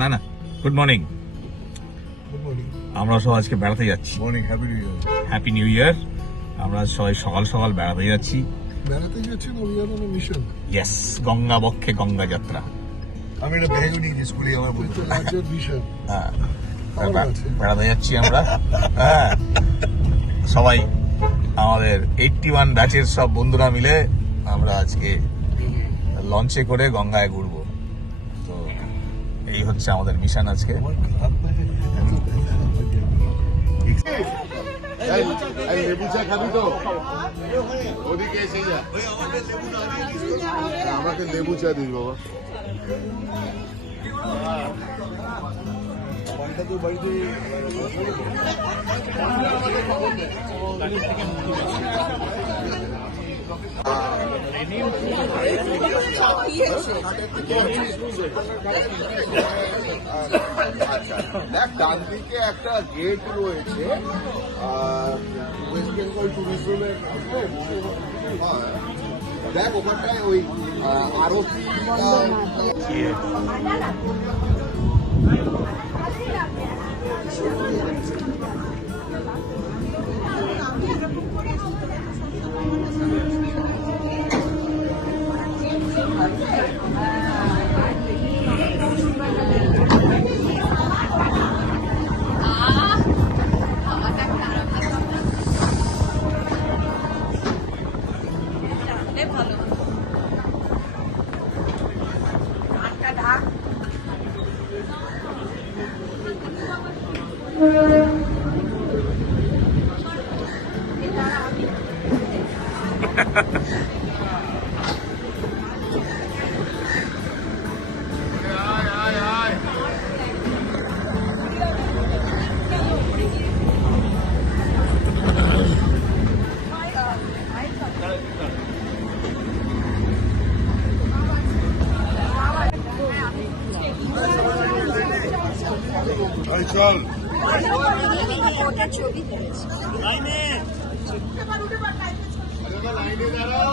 না না। Good morning আমরা সব আজকে বেড়াতে যাচ্ছি। Morning happy new year happy new year আমরা সবাই সকাল সকাল বেড়াতে যাচ্ছি। বেড়াতে যাচ্ছেন we are on mission yes Ganga বক্ষে গঙ্গা যাত্রা। আমি এটা ব্যাগও নিয়ে গেছি স্কুলে আমার বলতে রাজ্যের মিশন হ্যাঁ। বেড়াতে যাচ্ছি আমরা। হ্যাঁ। সবাই আমাদের এইটটি ওয়ান ব্যাচের সব বন্ধুরা মিলে আমরা আজকে লঞ্চে করে গঙ্গায় ঘুরবো। এই হচ্ছে আমাদের মিশন আজকে। আমাকে লেবু চা দিস বাবা বাড়িতে দেখ ডান একটা গেট রয়েছে ওয়েস্ট বেঙ্গল ট্যুরিজমের দেখ ওখানটায় ওই আরতি আহ, ভালো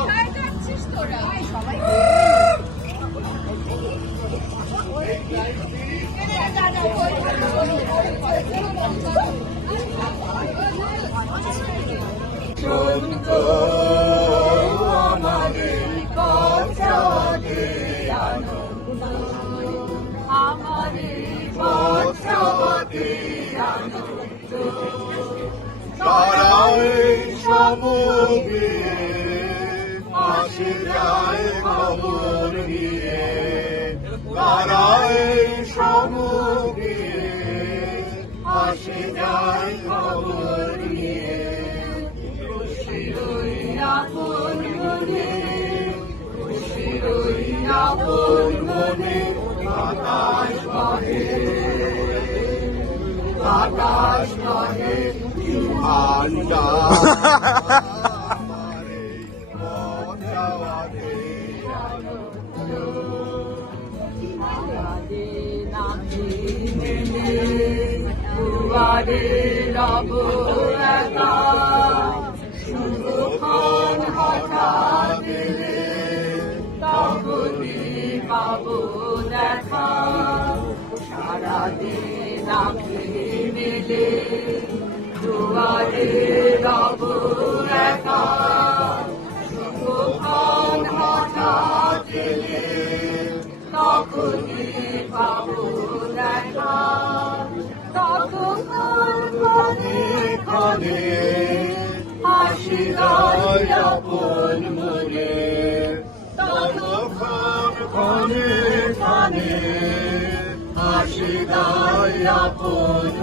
কোথায় যাচ্ছিস সমুদ্রে আসে যায় খবর পাবো দেখা সারাদিন আপনি মেলে দুয়ারে রব একা। শুভক্ষণ হঠাৎ এলে, তখনই পাবো দেখা। তখন ক্ষণে ক্ষণে হাসি দেয় আপন মনে। তখন ক্ষণে ক্ষণে হাসি আপন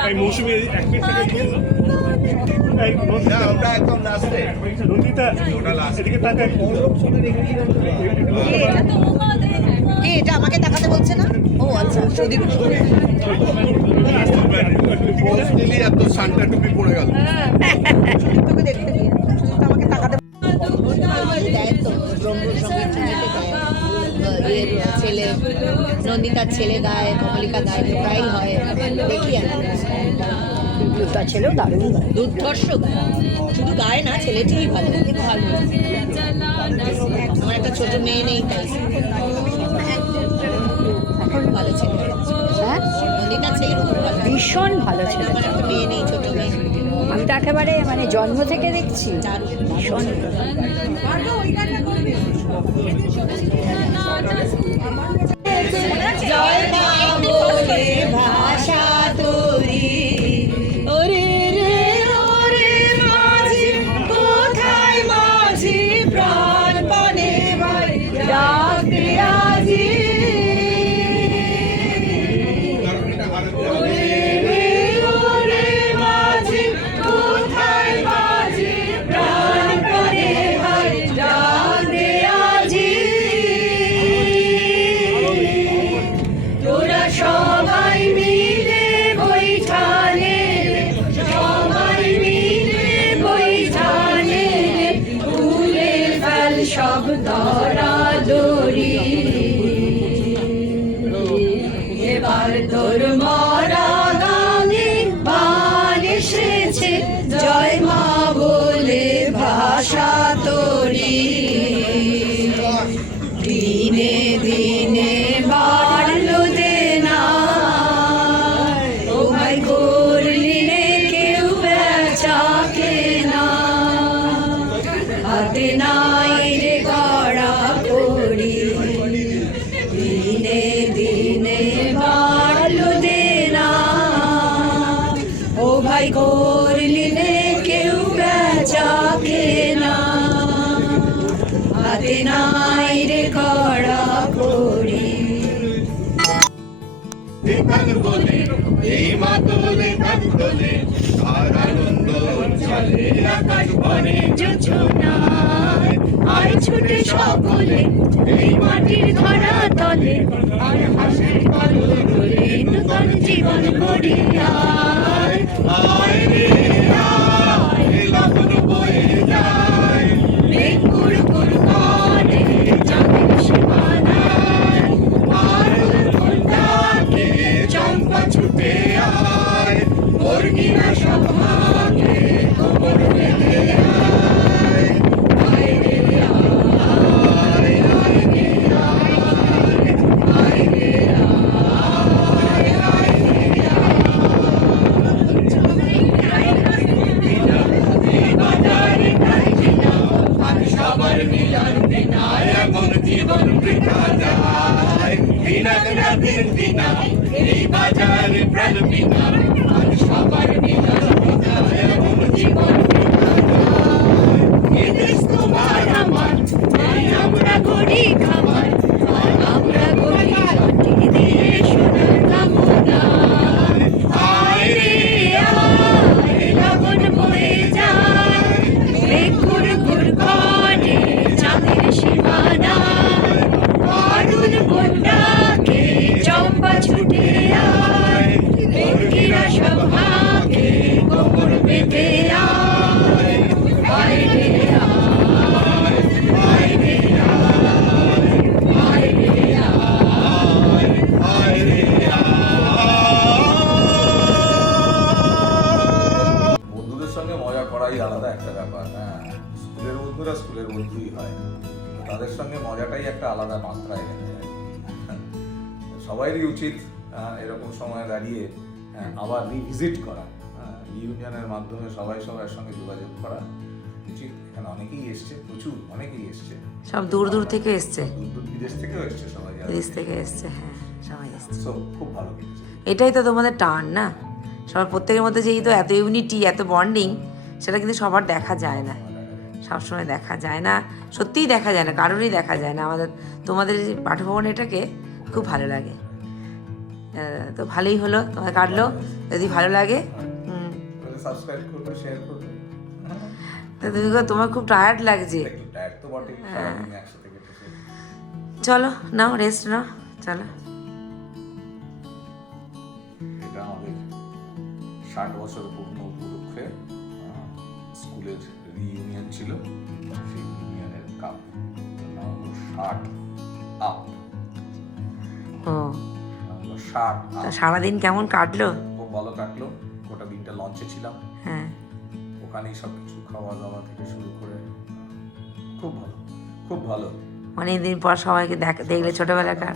এই- মৌসুমি এক মিনিট থেকে। এটা আমাকে দেখাতে বলছে না? ও আচ্ছা সুদীপ এত সানটা টুপি পড়ে গেল। নন্দিতার ছেলে গায় কমলিকা গায় তো প্রায়ই হয়। দেখি আমি তার ছেলেও দারুণ গায় দুর্ধর্ষ শুধু গায় না ছেলেটিই ভালো ভালো আমার একটা ছোট মেয়ে নেই তাই। এখন ভালো ছেলে। হ্যাঁ? নন্দিতার ছেলে খুব ভালো। ভীষণ ভালো ছেলে আমার একটা মেয়ে নেই ছোট মেয়ে। আমি তো একেবারে মানে জন্ম থেকে দেখছি। ভীষণ। জয় মা বলে আকাশ ভরে যোজনায় আয় ছুটে সকলে এই মাটির ধরা তলে। আর হাসির কলম করে নূতন জীবন গড়িয়ায়। আয় রে, আয়। যায় দিনা রাতের দিনা এই বাজারে প্রাণ বিনা আজ সবার মিলন দিনা এমন জীবন সময় দাঁড়িয়ে হ্যাঁ, আবার রিভিজিট করা ইউনিয়নের মাধ্যমে সবাই সবার সঙ্গে যোগাযোগ করা উচিত এখানে অনেকেই এসছে প্রচুর অনেকেই এসছে। সব দূর দূর থেকে এসছে। দূর দূর বিদেশ থেকেও এসছে সবাই বিদেশ থেকে এসছে হ্যাঁ সবাই এসছে। খুব ভালো এটাই তো তোমাদের টান না? সবার প্রত্যেকের মধ্যে যেই তো এত ইউনিটি এত বন্ডিং সেটা কিন্তু সবার দেখা যায় না। সবসময় দেখা যায় না। সত্যিই দেখা যায় না কারোরই দেখা যায় না। আমাদের তোমাদের পাঠভবন এটাকে খুব ভালো লাগে। তো ভালোই হলো তোমার কাটলো যদি ভালো লাগে। তা তুমি তোমার খুব টায়ার্ড লাগছে। কেটেছে। চলো নাও রেস্ট নাও চলো। এটা আমাদের ষাট বছর পূর্ণ উপলক্ষে স্কুলের রিইউনিয়ন ছিল সেই ইউনিয়নের কাপ ষাট আপ ও। ষাট তা সারাদিন কেমন কাটলো? খুব ভালো কাটলো। গোটা দিনটা লঞ্চে ছিলাম। হ্যাঁ। ওখানেই সব কিছু খাওয়া দাওয়া থেকে শুরু করে খুব ভালো খুব ভালো। অনেকদিন পর সবাইকে দেখ দেখলে ছোটবেলাকার।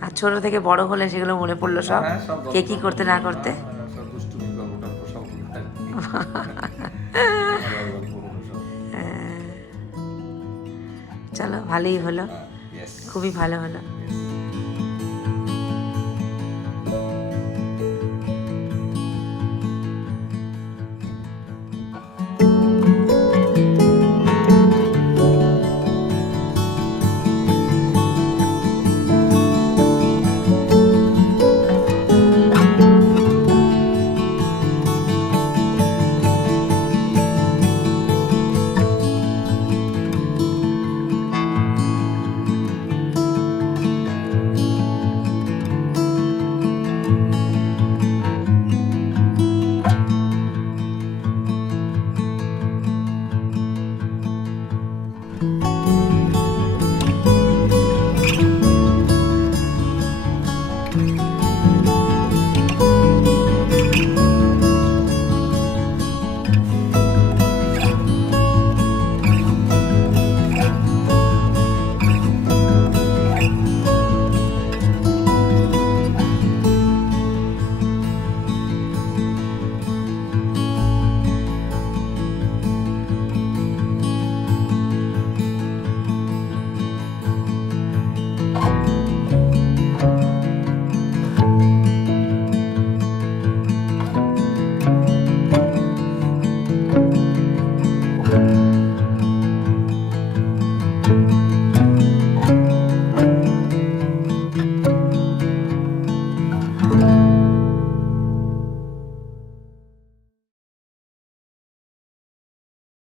আর ছোট থেকে বড় হলে সেগুলো মনে পড়ল সব? হ্যাঁ, কে কি করতে না করতে? হ্যাঁ, সব। চলো ভালোই হলো। হ্যাঁ. খুবই ভালো হলো।